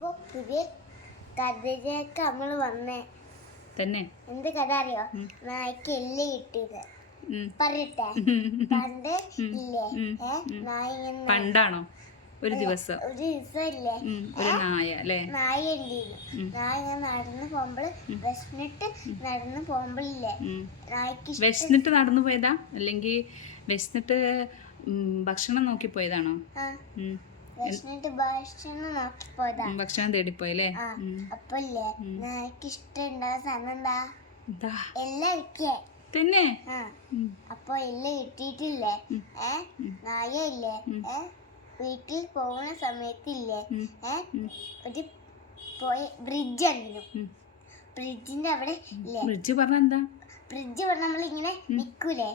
ഇപ്പൊ പുതിയ കഥയിലേക്ക് നമ്മൾ വന്നേ. തന്നെ. എന്ത് കഥ അറിയോ? നായ്ക്ക് എല്ല് കിട്ടിയത്. പറയട്ടെ പണ്ട് ഇല്ലേ. നായ പണ്ടാണോ? ഒരു ദിവസം. ഒരു ദിവസം ഇല്ലേ? ഒരു നായ അല്ലേ? നായ ഉണ്ടിരുന്നു നായ ഇങ്ങനെ നടന്നു പോകുമ്പോൾ വിശന്നിട്ട് നടന്നു പോകുമ്പോഴില്ലേ. നായ്ക്ക് വിശന്നിട്ട് നടന്നു പോയതാ? അല്ലെങ്കിൽ വിശന്നിട്ട് ഭക്ഷണം നോക്കി പോയതാണോ? ഭക്ഷണം തേടിപ്പോയല്ലേ ആ അപ്പൊ ഇല്ലേ നായ്ക്ക് ഇഷ്ടം ഉണ്ടാകുന്ന സാധനം എന്താ? എന്താ? എല്ലാം ഇരിക്കേ. തന്നെ. അപ്പൊ എല്ലാം കിട്ടിയിട്ടില്ലേ? ഏ? നായ ഇല്ലേ ഏ? വീട്ടിൽ പോകുന്ന സമയത്തില്ലേ. ഏ? ഒരു പോയ ബ്രിഡ്ജ് ഉണ്ടല്ലോ ബ്രിഡ്ജിന്റെ അവിടെ ഇല്ലേ? ബ്രിഡ്ജ് പറഞ്ഞ എന്താ? ബ്രിഡ്ജ് പറഞ്ഞ നമ്മളിങ്ങനെ നിക്കൂലേ?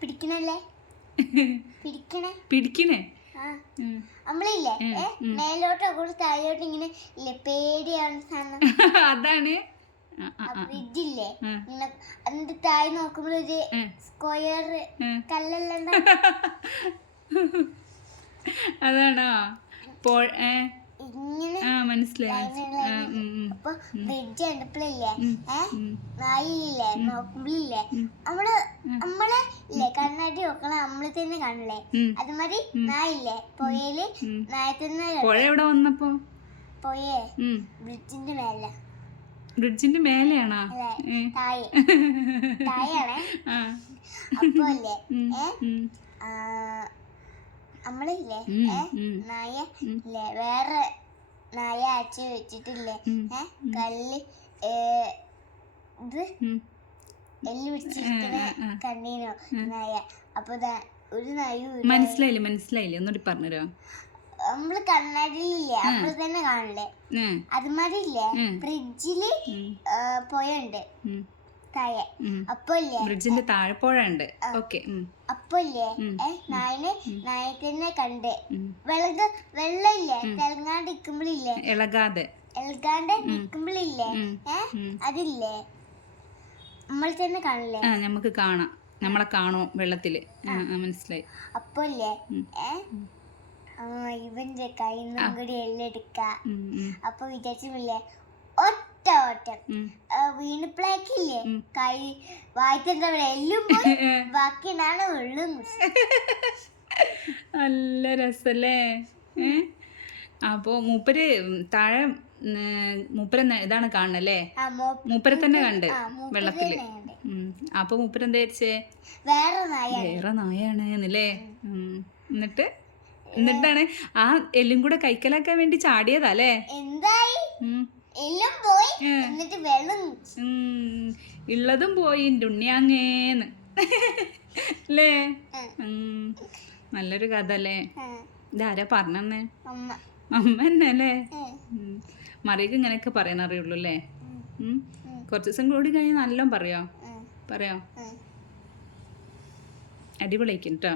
പിടിക്കണല്ലേ? പിടിക്കണേ? പിടിക്കണേ. നമ്മളില്ലേ? ഏ? മേലോട്ടോ കൂടെ താഴോട്ട് ഇങ്ങനെ ഇല്ലേ? പേടിയാണ് അതാണ്. ഇങ്ങനെ അതിന്റെ താഴെ നോക്കുമ്പോൾ ഒരു സ്ക്വയർ. അതാണോ? ആ മനസ്സിലായി. മനസ്സിലായി. ആ, ഉം, ഉം. അപ്പൊ ബ്രിഡ്ജ് കണ്ടപ്പോഴില്ലേ ഉം. നായില്ലേ നോക്കുമ്പോഴില്ലേ നമ്മൾ നമ്മൾ ഇല്ലേ കണ്ണാടി നോക്കണ നമ്മൾ തന്നെ കാണില്ലേ. അതുമാതിരി നായില്ലേ? പുഴയിൽ. നായ തന്നെ പുഴ എവിടെ വന്നപ്പോ? പുഴയെ. ബ്രിഡ്ജിന്റെ മേലെ. ബ്രിഡ്ജിന്റെ മേലെയാണോ. താഴെ. അപ്പൊ നമ്മളില്ലേ. നായ വേറെ നായ അച്ചു വെച്ചിട്ടില്ലേ? കല്ല് ഇത്. എല്ല് പിടിച്ചിരിക്കുന്ന കണ്ണീനോ? നായ. അപ്പൊ ഒരു നായ മനസ്സിലായില്ലേ മനസ്സിലായില്ലേ? ഒന്നുകൂടി പറഞ്ഞുതരോ? നമ്മൾ കണ്ണാടിയിലില്ലേ? അപ്പോൾ തന്നെ കാണില്ലേ. അതുമാതിരി ഇല്ലേ ഫ്രിഡ്ജിൽ ഉം. താഴെ. ഉം. ബ്രിഡ്ജിന്റെ താഴെ പുഴ ഉണ്ട് ഓക്കെ. അപ്പൊ നായനെ കണ്ട്. ഇളകാതെ. അതില്ലേ? നമ്മൾ തന്നെ കാണില്ലേ? നമുക്ക് കാണാം. നമ്മളെ കാണും വെള്ളത്തിൽ? മനസ്സിലായി. അപ്പൊ ഇല്ലേ ഉം. ഏ? ആ ഇവന്റെ കയ്യിൽ നിന്നും കൂടി എല്ലാം എടുക്ക അപ്പൊ വിചാരിച്ചില്ലേ ഓട്ടം. വീണപ്പോഴേക്കില്ലേ കൈ വായിച്ചെന്താ എല്ലും ബാക്കിയാണ് ഉള്ളും നല്ല രസല്ലേ? അപ്പോ മൂപ്പര് താഴെ മൂപ്പര ഇതാണ് കാണണല്ലേ? മൂപ്പര തന്നെ കണ്ട് വെള്ളത്തിൽ. അപ്പൊ മൂപ്പര് എന്താ വിചാരിച്ചേ? വേറെ നായ വേറെ നായാണ് എന്നല്ലേ എന്നിട്ട്? എന്നിട്ടാണ് ആ എല്ലും കൂടെ കൈക്കലാക്കാൻ വേണ്ടി ചാടിയതാ അല്ലേ? എന്തായി ഉം. എല്ലാം പോയി ഏ. എന്നിട്ട് വെള്ളം കുടിച്ചു. ഉം. ഉള്ളതും പോയി ഉണ്ണിയാങ്ങേന്ന് അല്ലേ. നല്ലൊരു കഥ അല്ലേ ഇതാരാ പറഞ്ഞേ അമ്മ. തന്നെ അല്ലേ. മറിയക്ക് ഇങ്ങനെയൊക്കെ പറയാൻ അറിയുള്ളൂ അല്ലേ. കുറച്ച് ദിവസം കൂടി കഴിഞ്ഞ് നല്ല പറയോ. പറയോ. അടിപൊളിക്കും അടിപൊളിയായിരിക്കും കേട്ടോ.